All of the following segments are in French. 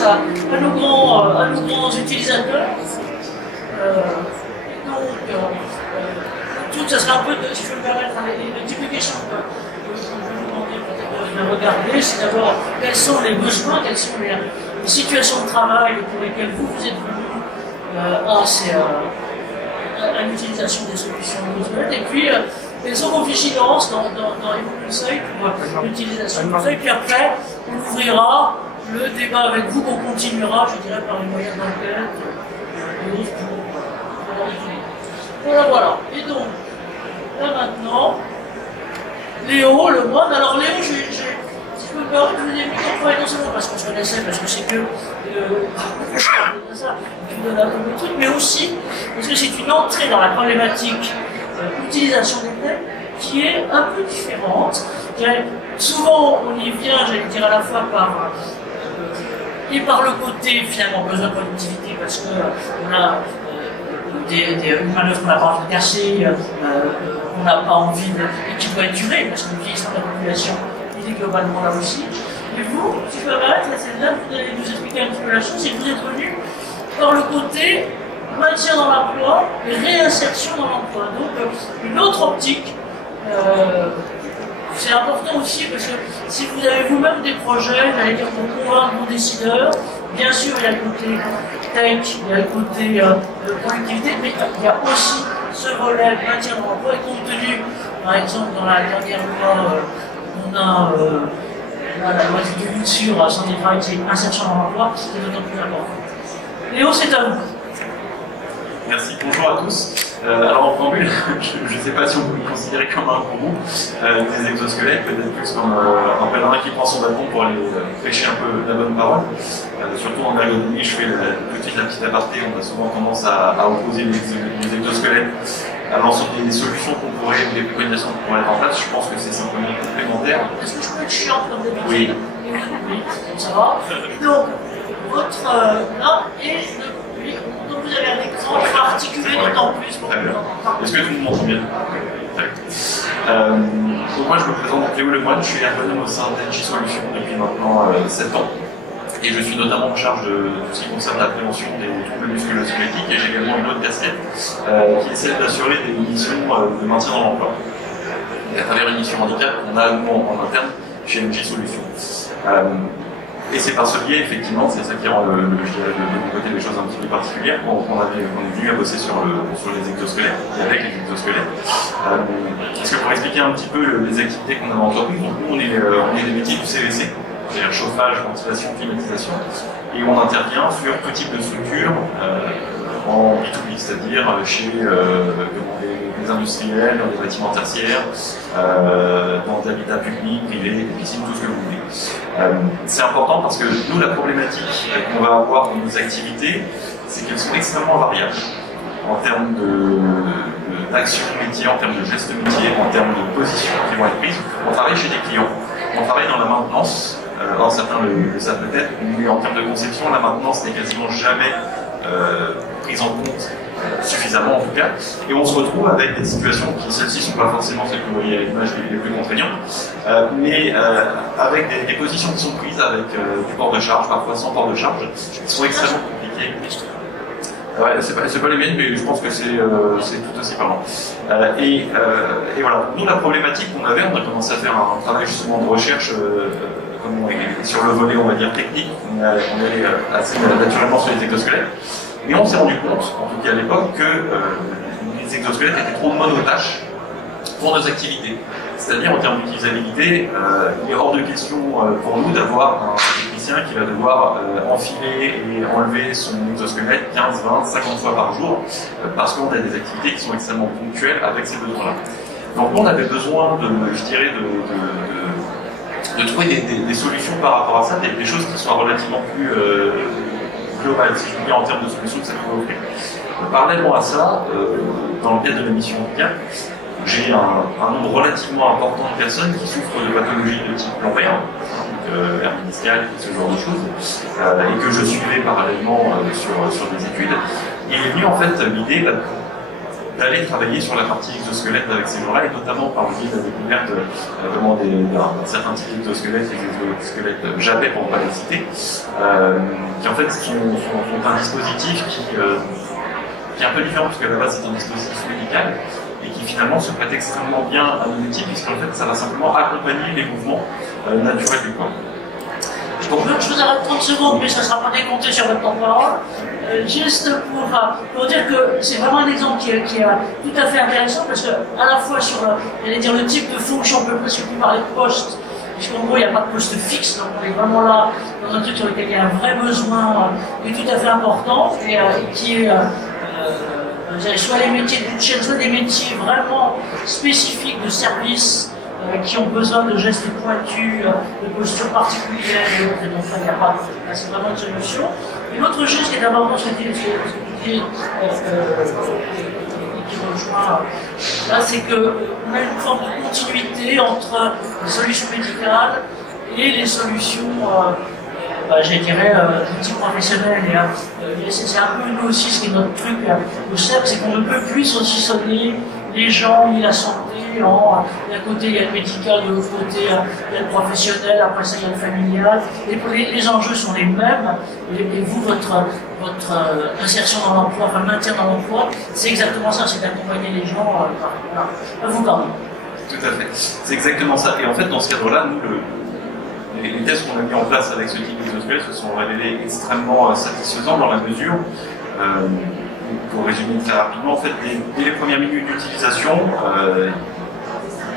grâce à nos grands utilisateurs. Tout ça sera un peu, si je peux me permettre, les types de questions que je vais vous demander peut-être de regarder, c'est d'abord quels sont les besoins, quelles sont les situations de travail pour lesquelles vous êtes venus à l'utilisation des solutions visuelles, et puis quelles sont vos vigilances dans les conseils pour l'utilisation de ça, et puis après on ouvrira le débat avec vous, qu'on continuera, je dirais, par les moyens d'enquête et autres pour voilà. Et donc, là maintenant, Léo, le moine. Alors Léo, si je peux me permettre, je vous ai mis en premier, non seulement parce qu'on se connaissait, parce que c'est que ça qui donne un peu le truc, mais aussi parce que c'est une entrée dans la problématique utilisation des thèmes qui est un peu différente. Souvent, on y vient, j'allais dire, à la fois par le côté, finalement, besoin de productivité, parce qu'on a une manœuvre qu'on n'a pas envie de casser, on n'a pas envie et qui doit être durée, parce que le vieillissement de la population, il est globalement là aussi. Et vous, si je peux m'arrêter, c'est là que vous allez nous expliquer un petit peu la chose, c'est que vous êtes venu par le côté maintien dans l'emploi et réinsertion dans l'emploi. Donc, une autre optique. C'est important aussi parce que si vous avez vous-même des projets, j'allais dire pour convaincre vos décideurs, bien sûr il y a le côté tech, il y a le côté productivité, mais il y a aussi ce volet maintien dans l'emploi, et compte tenu, par exemple, dans la dernière loi, on a la loi du 2008 sur santé de travail, c'est insertion dans l'emploi, c'est d'autant plus important. Léo, c'est à vous. Merci, bonjour à tous. Alors en préambule, je ne sais pas si on peut me considérer comme un gourou des exosquelettes, peut-être plus comme un pèlerin qui prend son bâton pour aller prêcher un peu la bonne parole. Surtout en ergonomie, je fais tout de suite la petite aparté, on a souvent tendance à opposer les exosquelettes à l'ensemble des solutions qu'on pourrait, des préconisations qu'on pourrait mettre en place. Je pense que c'est simplement complémentaire. Est-ce que je peux être chiant comme d'habitude? Oui. Oui, ça va. Donc, votre là, et donc vous avez un écran articulé d'autant plus. Très bien. Est-ce que tout le monde m'entend bien? Donc moi je me présente Léo Lemoine, je suis ergonome au sein d'Engie Solutions depuis maintenant 7 ans. Et je suis notamment en charge de tout ce qui concerne la prévention des troubles musculo-squelettiques, et j'ai également une autre casquette qui est celle d'assurer des missions de maintien dans l'emploi. Et à travers une mission handicap, on a nous en interne chez Engie Solutions. Et c'est par ce biais, effectivement, c'est ça qui rend je dirais, de mon côté les choses un petit peu particulières. On est venu à bosser sur les exosquelettes, et avec les exosquelettes. Parce que pour expliquer un petit peu les activités qu'on a dans l'entreprise, nous on est des métiers du CVC, c'est-à-dire chauffage, ventilation, climatisation, et on intervient sur tout type de structure en B2B, c'est-à-dire chez les industriels, dans les bâtiments tertiaires, dans l'habitat public, privé, des piscines, tout ce que vous voulez. C'est important parce que nous, la problématique qu'on va avoir dans nos activités, c'est qu'elles sont extrêmement variables en termes d'action métier, en termes de gestes métier, en termes de positions qui vont être prises. On travaille chez des clients, on travaille dans la maintenance. Alors certains le savent peut-être, mais en termes de conception, la maintenance n'est quasiment jamais prise en compte suffisamment en tout cas, et on se retrouve avec des situations qui, celles-ci, ne sont pas forcément celles que vous voyez à l'image les plus contraignantes, mais avec des positions qui sont prises avec du port de charge, parfois sans port de charge, qui sont extrêmement compliquées. Ouais, c'est pas les miennes, mais je pense que c'est tout aussi parlant. Et voilà, nous la problématique qu'on avait, on a commencé à faire un travail justement de recherche sur le volet, on va dire, technique, on est assez naturellement sur les exosquelettes. Mais on s'est rendu compte, en tout cas à l'époque, que les exosquelettes étaient trop monotâches pour nos activités. C'est-à-dire, en termes d'utilisabilité, il est hors de question pour nous d'avoir un technicien qui va devoir enfiler et enlever son exosquelette 15, 20, 50 fois par jour, parce qu'on a des activités qui sont extrêmement ponctuelles avec ces besoins-là. Donc nous, on avait besoin je dirais, de trouver des solutions par rapport à ça, des choses qui soient relativement plus global, si je veux dire, en termes de solutions que ça peut offrir. Parallèlement à ça, dans le cadre de la mission handicap, j'ai un nombre relativement important de personnes qui souffrent de pathologies de type lombaire, hernie discale, ce genre de choses, et que je suivais parallèlement sur des études. Il est venu en fait l'idée d'aller travailler sur la partie exosquelette avec ces gens-là, et notamment par le biais de la découverte vraiment d'un certain type d'exosquelettes, les exosquelettes Japet pour ne pas les citer, qui en fait sont un dispositif qui est un peu différent, parce qu'à la base c'est un dispositif médical, et qui finalement se prête extrêmement bien à nos métiers, puisqu'en fait ça va simplement accompagner les mouvements naturels du corps. Donc, je vous arrête 30 secondes, mais ça ne sera pas décompté sur votre temps de parole. Juste pour dire que c'est vraiment un exemple qui est tout à fait intéressant, parce qu'à la fois sur le type de fonction, on peut presque plus parler de poste, puisqu'en gros il n'y a pas de poste fixe, donc on est vraiment là dans un truc sur lequel il y a un vrai besoin qui est tout à fait important, et qui est soit les métiers de chaîne, soit des métiers vraiment spécifiques de service, qui ont besoin de gestes pointus, de postures particulières et autres, et donc là, il n'y a pas de... c'est vraiment une solution. Et l'autre chose qui est important, ce que tu dis, qui rejoint là, c'est qu'on a une forme de continuité entre les solutions médicales et les solutions, je dirais, de type professionnel. Et c'est un peu nous aussi, ce qui est notre truc au CEP, c'est qu'on ne peut plus saucissonner les gens ni la santé. D'un côté, il y a le médical, de l'autre côté, il y a le professionnel, après ça, il y a le familial. Et les enjeux sont les mêmes. Et vous, votre insertion dans l'emploi, enfin maintien dans l'emploi, c'est exactement ça, c'est d'accompagner les gens. À vous, pardon. Tout à fait. C'est exactement ça. Et en fait, dans ce cadre-là, nous, les tests qu'on a mis en place avec ce type d'exosquelette se sont révélés extrêmement satisfaisants dans la mesure, pour résumer très rapidement, en fait, dès les premières minutes d'utilisation,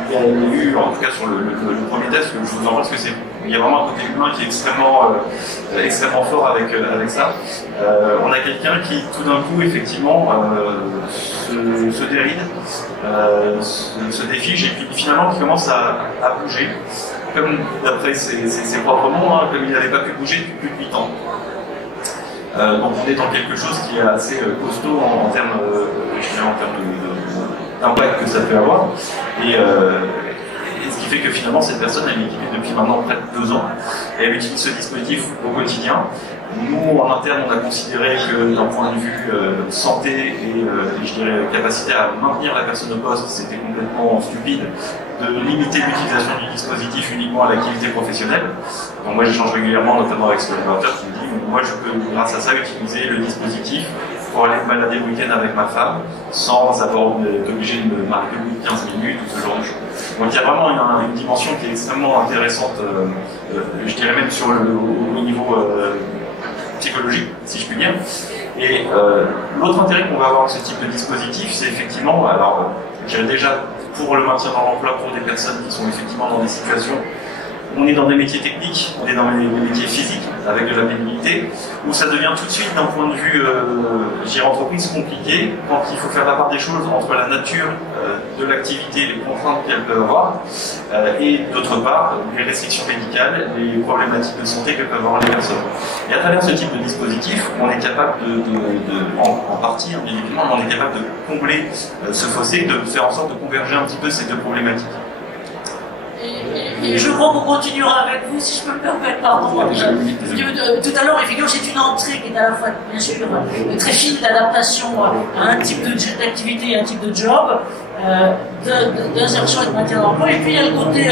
il y a eu, en tout cas sur le premier test, je vous en parle parce que il y a vraiment un côté humain qui est extrêmement fort avec ça. On a quelqu'un qui, tout d'un coup, effectivement, se déride, se défige, et puis finalement qui commence à bouger. Comme d'après ses propres mots, comme il n'avait pas pu bouger depuis plus de 8 ans. Donc on est dans quelque chose qui est assez costaud en termes d'impact que ça peut avoir. Et ce qui fait que finalement cette personne elle est équipée depuis maintenant près de 2 ans et elle utilise ce dispositif au quotidien. Nous en interne on a considéré que d'un point de vue santé et je dirais capacité à maintenir la personne au poste, c'était complètement stupide de limiter l'utilisation du dispositif uniquement à l'activité professionnelle. Donc moi j'échange régulièrement notamment avec ce collaborateur qui me dit moi je peux grâce à ça utiliser le dispositif pour aller me balader le week-end avec ma femme sans avoir été obligé de me marquer au bout de 15 minutes ou ce genre de choses. Donc il y a vraiment une dimension qui est extrêmement intéressante, je dirais même sur au niveau psychologique, si je puis dire. Et l'autre intérêt qu'on va avoir avec ce type de dispositif, c'est effectivement, alors je dirais déjà pour le maintien dans l'emploi pour des personnes qui sont effectivement dans des situations, on est dans des métiers techniques, on est dans des métiers physiques, avec de la pénibilité, où ça devient tout de suite d'un point de vue, entreprise compliqué, quand il faut faire la part des choses entre la nature de l'activité, les contraintes qu'elle peut avoir, et d'autre part, les restrictions médicales, les problématiques de santé que peuvent avoir les personnes. Et à travers ce type de dispositif, on est capable en partie, bien évidemment, on est capable de combler ce fossé, de faire en sorte de converger un petit peu ces deux problématiques. Et je crois qu'on continuera avec vous, si je peux me permettre, pardon. Tout à l'heure, effectivement, c'est une entrée qui est à la fois, bien sûr, très fine d'adaptation à un type d'activité et un type de job, d'insertion et de maintien d'emploi. Et puis, il y a le côté